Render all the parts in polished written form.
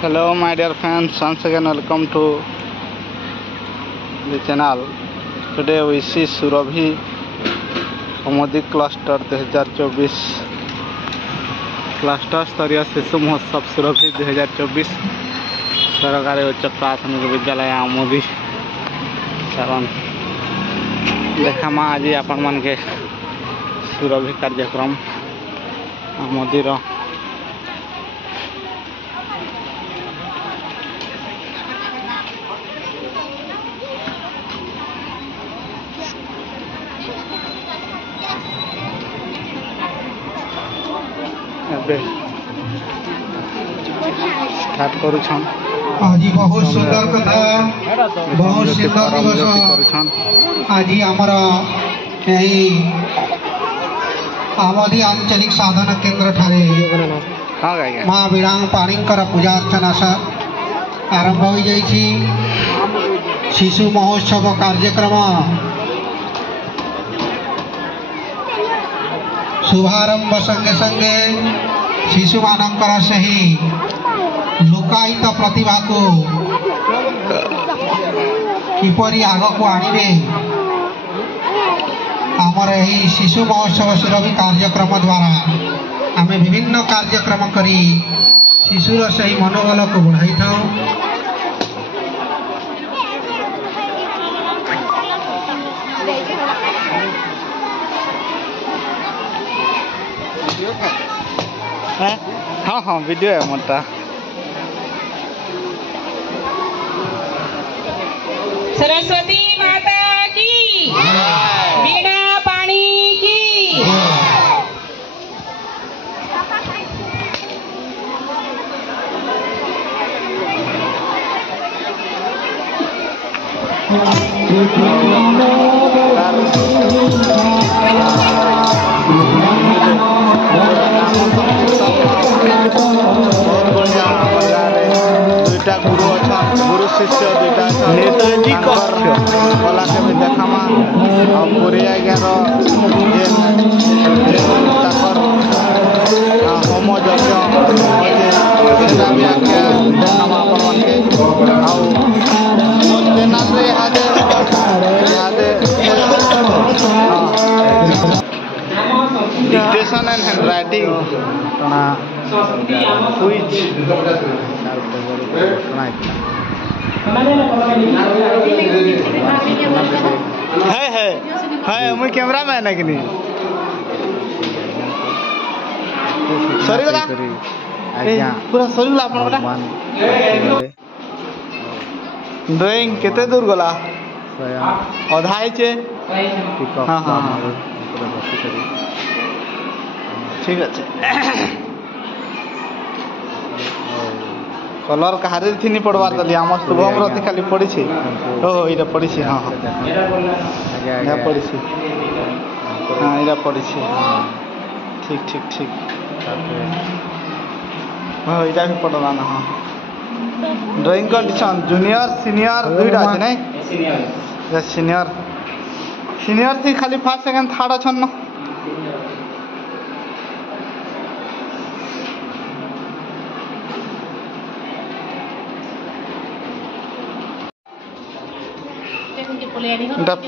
Hello my dear friends, once again welcome to the channel. Today we see Surabhi Amodi cluster 2024 cluster स्तरीय शिशु महोत्सव सुरभि 2024 सरकारी उच्च प्राथमिक विद्यालय आमोदी चरण देखा आज आपण मान के सुरभि कार्यक्रम आमोदीर स्टार्ट करुछन आज बहुत सुंदर कथा बहुत सुंदर दिवस आज आमर यही आमोदी आंचलिक साधना केन्द्र ठारे माँ विरांग पाणीकर पूजा अर्चना आरंभ हो जाइछि। शिशु महोत्सव कार्यक्रम शुभारंभ संगे संगे शिशु मानकर सही लुकायित प्रतिभा को किपरि आग को आनिबे आमर यही शिशु महोत्सव सुरभि कार्यक्रम द्वारा आम विभिन्न कार्यक्रम करी शिशुर सही मनोबल को बढ़ाई था। हाँ हाँ वीडियो है मोटा। सरस्वती माता की, वीणा पाणी की। दुईटा गुरु अच्छा गुरु शिष्य दुईटा नेताजी कला के भी देखामा और पूरी आज्ञा होम यज्ञ सेटा भी आज्ञा देखामा अपन डिक्टेशन एंड हैंडराइटिंग क्विज है मुझे कैमरा मैन है कि नहीं सरी गला पूरा सरी गला अपन ड्राइंग केते दूर गला अधाई चे हाँ हाँ ठीक है कलर कहारे थी नहीं पड़वार दली आम शुभम रति खाली पड़ी ओहो इटा पड़ी हाँ हाँ यहाँ पड़ी हाँ इटा पड़ी ठीक ठीक ठीक हाँ इटा भी पड़ला ना हाँ ड्राइंग कंडीशन जूनियर सीनियर दुईटा अच्छे नहीं सीनियर सीनियर थी खाली फर्स्ट सेकंड थर्ड अच्छा ना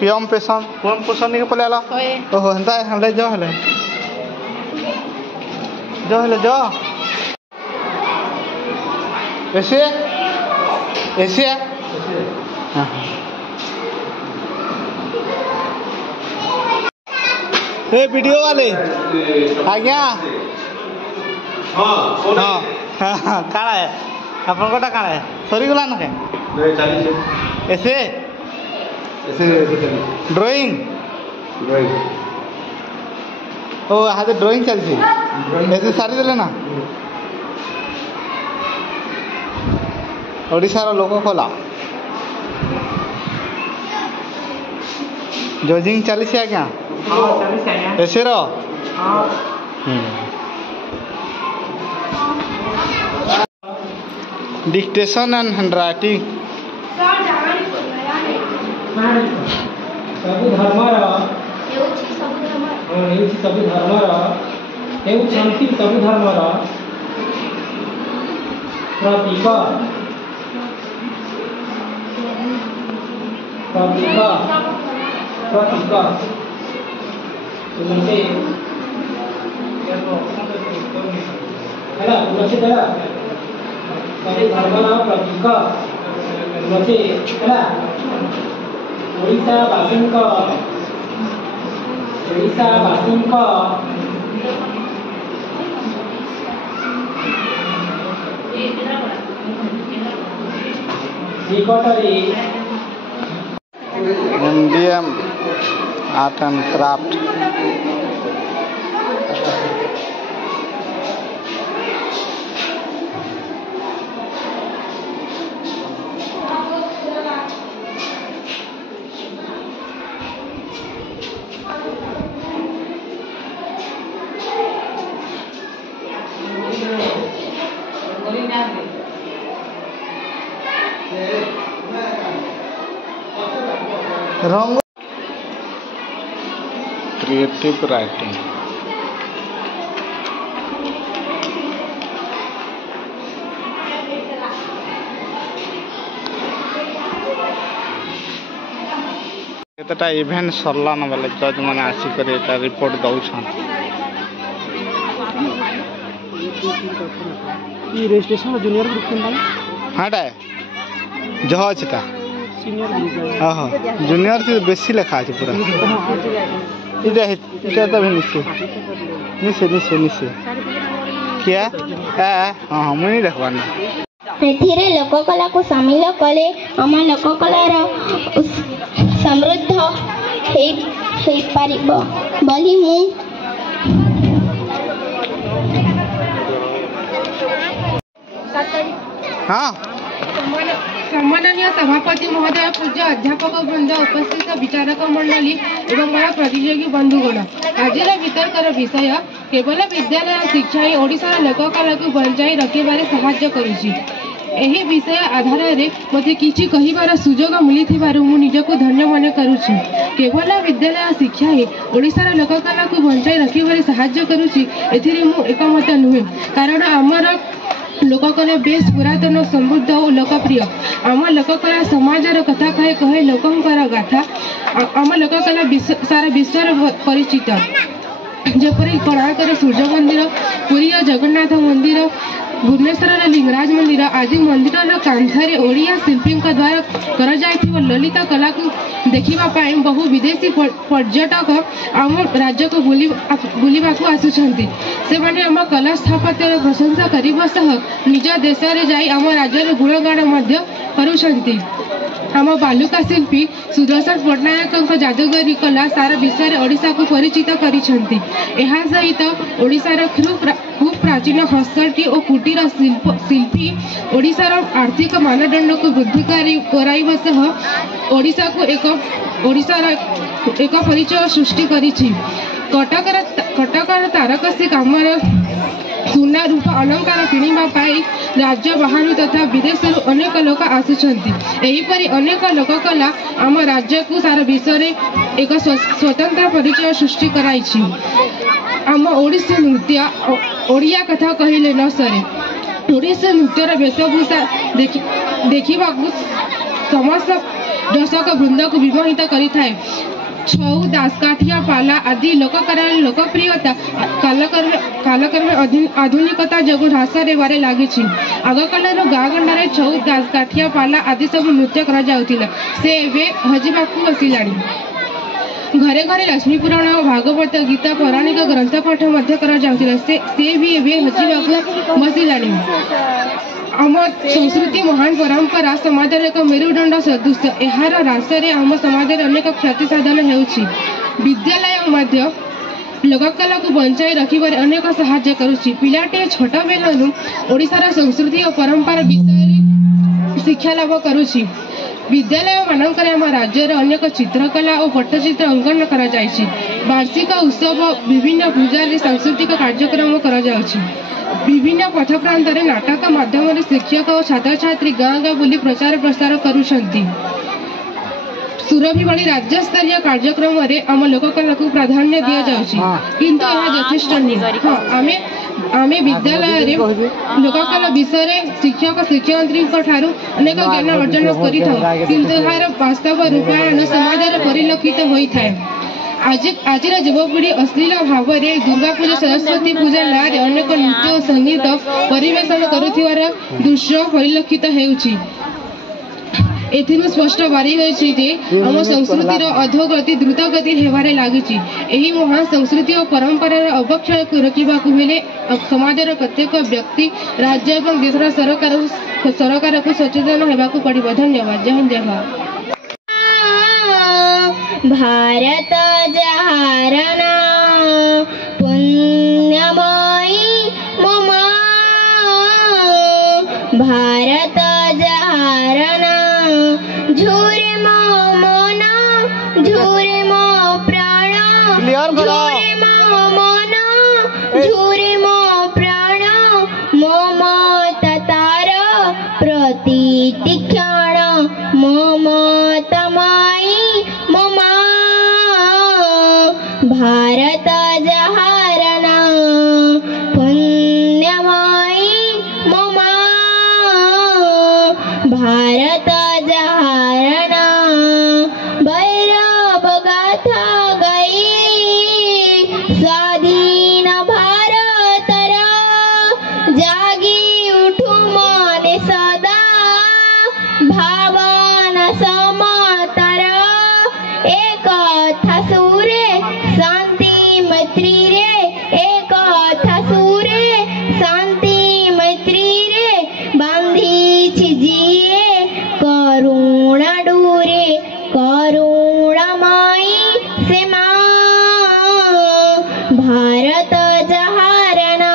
पियम पेशन कौन पोषण नहीं पले ओहो हेंता हेले जो हेले ऐसे ऐसे ए वीडियो वाले आज्ञा हाँ हाँ काड़ा है अपन कोटा काड़ा है सरी गला ना के ऐसे ड्राइंग ओ हाथे ड्राइंग चलती ऐसे सारी देले ना ओडिशार लोक खोला जजिंग चली आज्ञा ऐसे रो डिक्टेशन एंड हैंडराइटिंग ସବୁ ଧର୍ମର ସବୁ ଧର୍ମର ହେଉଛନ୍ତି ସବୁ ଧର୍ମର प्रतीक प्रतीक प्रतीक तुमसे है तुमसे देला तभी धर्म नाम प्रतीक तुमसे है ओडिशा वासिंक निकटरे MDM Art and Craft रंग क्रिएटिव राइटिंग केतटा इवेंट सरला न बेले जज मैंने आसिक रिपोर्ट दौन रजिस्ट्रेशन जूनियर ग्रुप हाँ जह अच्छे सीनियर हाँ हाँ जूनियर से बेसी लेखा है पूरा इटा तो भी निश्चय निश्चय निश्चय निश्चय क्या हाँ हाँ मुझे देखवाना एथिरे लोककला को सामिल कले आम लोककलार समृद्ध हो पारिबो बोली मु हाँ सम्माननीय सभापति महोदय पूज्य अध्यापक वृंद उपस्थित विचारक मंडली एवं मोर प्रतियोगी बंधुगण आज वितर्कर विषय केवल विद्यालय शिक्षा ही ओडिशार लोककला को बंचाई रखिबारे सहाय्य करुछि। एही विषय आधार में मते किछि कहिबार सुजोग मिलिथिबारु मु निजको धन्य मन करुछि। केवल विद्यालय शिक्षा ही ओडिशार लोककला को बंचाई रखिबारे सहाय्य करुछि एथिरे मु एकमत नुहे कारण आमर लोककला बेस पुरातन समृद्ध और लोकप्रिय आम लोककला समाजर कथा कहे कहे लोकंकर गाथा आम लोककला सारा विश्व परिचित जपरी कोणार्कर सूर्य मंदिर पुरी जगन्नाथ मंदिर भुवनेश्वर लिंगराज मंदिर आदि मंदिर कांथरे ओडिया शिल्पी द्वारा कर ललित कला को देखा बहु विदेशी पर्यटक आम राज्य को बुलवा आसुंट से माने आम कला स्थापत्य प्रशंसा करने सह निज देश में जाई आम राज्यर गुणगान करुछंती। आम बालुका शिल्पी सुदर्शन पट्टनायक जादूगरी कला सारा विश्व में ओडिशा को परिचित करिसेंती। एहा सहित ओडिशार खूब प्राचीन हस्तटी और कुटीर शिल्पी ओडिशार आर्थिक मानदंड को वृद्धि कराइबा सह ओडिशार एक परिचय सृष्टि करिछि। कटकर तारकसी कामर सुना रूप अलंकार किणवा राज्य बाहर तथा विदेश अनेक लोक आसुचंती। एहीपरि अनेक लोककला आम राज्य को सारा विश्व में एक स्वतंत्र परिचय सृष्टि कराइछि। आम ओडिसी नृत्य ओडिया कथा कहले न सरे। ओडिसी नृत्यर वेशभूषा देखा समस्त दर्शक वृंद को विमोहित करिथाए। छऊ दासकाठिया पाला आदि लोककला लोकप्रियता कालक्रमे आधुनिकता जगु ह्रास हेबारे लागिछि। आगकालर गाँ गंडारे छऊ दासकाठिया पाला आदि सब नृत्य करा जाउतिला से एबे हजिबाकु बसिलाणी। घरे घरे लक्ष्मी पुराण भागवत गीता पौराणिक ग्रंथ पाठ मध्य करा जाउतिला से भी एबे हजिबाकु बसिलाणी। आम संस्कृति महान परंपरा समाज एक मेरुदंड सदृश यार ह्रास आम समाज अनेक क्षति साधन होउछि। विद्यालय मध्य लोककला को बंचाई रखिबारे अनेक सहाय्य करुछि। पिलाटे छोट बेलनु ओडिशार संस्कृति और परंपरा विषय शिक्षा लाभ करुछि। विद्यालय मानकर आम राज्य अनेक चित्रकला और पट्टचित्र अंकन करा जायछि। वार्षिक उत्सव विभिन्न पूजा सांस्कृतिक कार्यक्रम करा जायछि। विभिन्न पथ प्रांत नाटक माध्यम शिक्षक और छात्र छात्री गाँ गाँ बुली प्रचार प्रसार करुछंती। सुरभि भली राज्य स्तरीय कार्यक्रम आम लोककला को प्राधान्य दि जाउछि किंतु यह यथेष्ट नहीं। हाँ आमे आमे विद्यालय लोककला विषय शिक्षक शिक्षयित्री अनेक ज्ञान अर्जन किंतु यार वास्तव रूपायन समाज परिलक्षित होता है। आज युवपीढ़ी अश्लील भाव में दुर्गा पूजा सरस्वती पूजा नारे अनेक नृत्य और संगीत परिवेशन करुथिवार दृश्य परिलक्षित होउछि। एथिनु स्पष्ट बारी होइछि जे आम संस्कृतिर अधोगति द्रुत गति हेबारे लागिछि। एही महान संस्कृति और परंपरार अवक्षय रोकिबाकु हेले समाजर प्रत्येक व्यक्ति राज्य एवं देशर सरकार को सचेतन हेबाकु पड़िबो। धन्यवाद। जय हिंद जय भारत। भारत जहारना पुण्यमयी मम भारत जहारना झूरे मो मन झूरे मो प्राण झूरे मो मन झूरे मो प्राण मम ततार प्रतिति क्षण मम तमाई मम भारत जहारना पुण्यमयी मम भारत जहारना भैरव गाथा गई स्वाधीन भारतर जागी उठू मने सदा भावना समातर एक था सूरे शांति मैत्री रे एक था सूरे शांति मैत्री रे बांधी छिजिए करुणा डूरे करुणा माई से भारत जहारना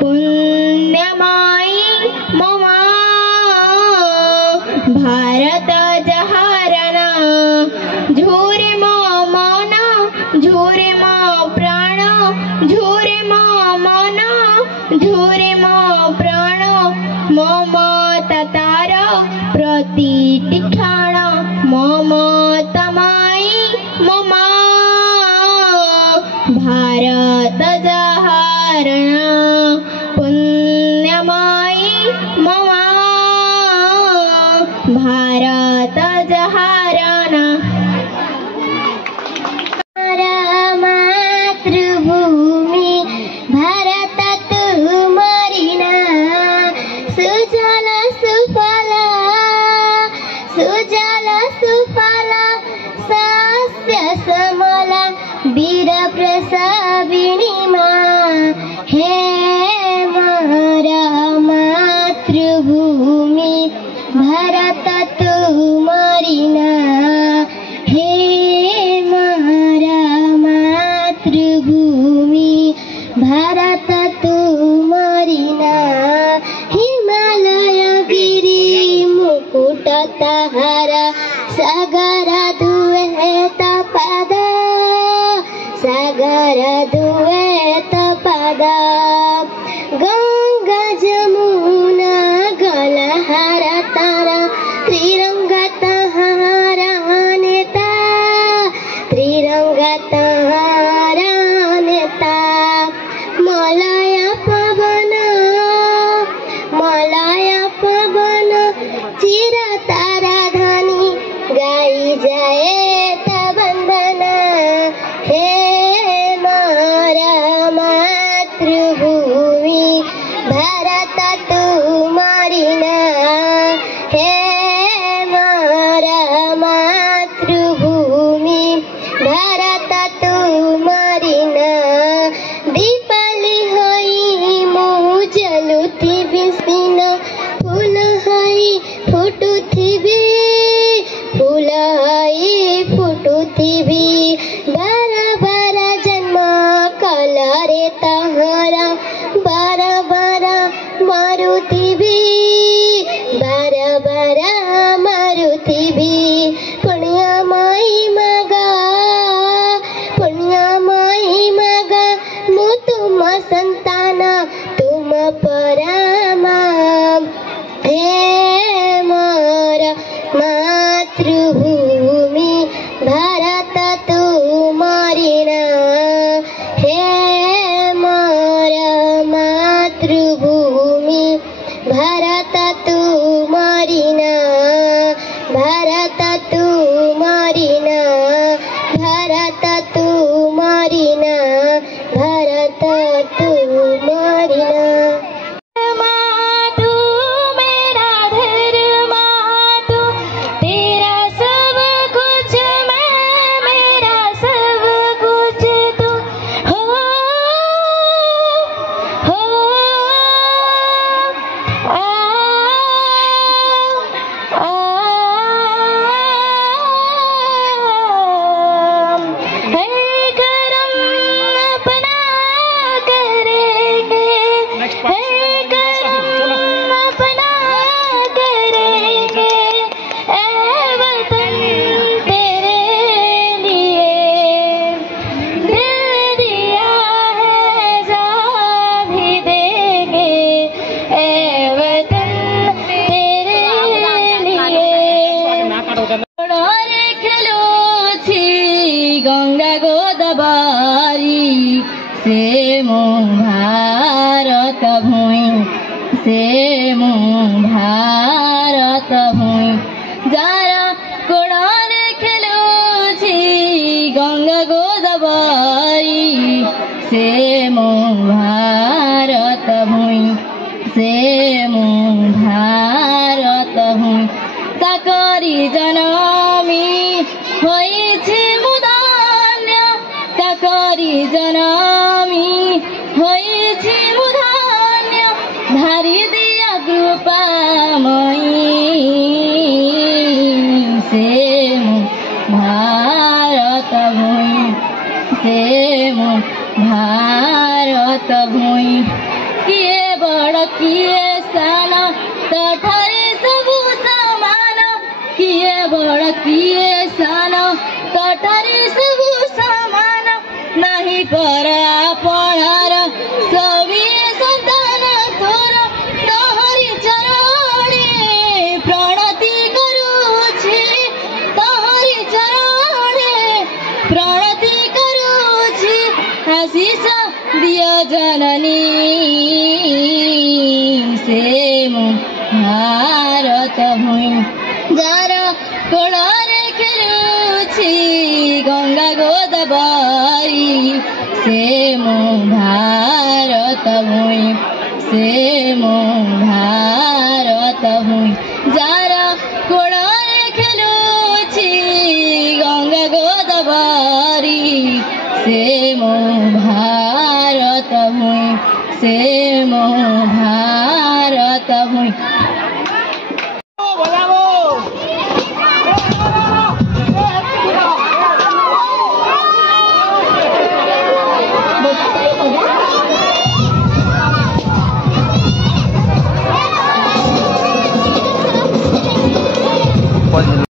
पुण्यमयी मम भारत जहारना झूरे मो मन झूरे मो प्राण झूरे मो मन झूरे मो प्राण मम ततार प्रतिति क्षण मम तमाई मम भारत जहारना पुण्यमयी मम भारत जहारना मातृभूमि भारत तुम्हारी ना सुजल सुफला सस्य समला वीर प्रसविनी माँ हे मारा मातृभूमि भारत तुम्हारी ना हे मारा मातृभूमि भारत तुम्हारी ना हिमालय गिरी मुकुट तहारा सागर दुए तपद सागर दुए तपद गंगा जमुना गलहारा तारा त्रिरंग तहारा नेता त्रिरंग तहारा नेता मलय पवन चिर तारा धनी गाई भारत तू मरिना भारत तू मरिना भारत तू मरिना भारत तू मरिना तू मेरा धर्म तू तेरा सब कुछ मैं मेरा सब कुछ तू हो गंगा गोदावरी से मो भारत भूमि से मो भारत भूमि जारा कोणारे खेलुछि गंगा गोदावरी से मो भारत भूमि से मो भारत भूमि ताकरी जनमी होइछि ताकरी जनमी होइछि मुधान्य धारी दिया कृपामयी से मो भारत भूमि से मो भारत भूमि किए बड़ किए सान तठारे सबु समान किए बड़ किए सान तठारे सबु समान नहीं पर आपणार सभी संतान तोर तोहरी चरणे प्रणति करूछि तोहरी चरणे प्रणति करूछि आशीष दियो जननी से मो भारत भूमि जार कोଳରେ खेलुछि गंगा गोदावरी से मो भारत भूमि से मो भारत भूमि जार कोଳରେ खेलुछि गंगा गोदावरी से मो भारत भूमि से मो भारत भूमि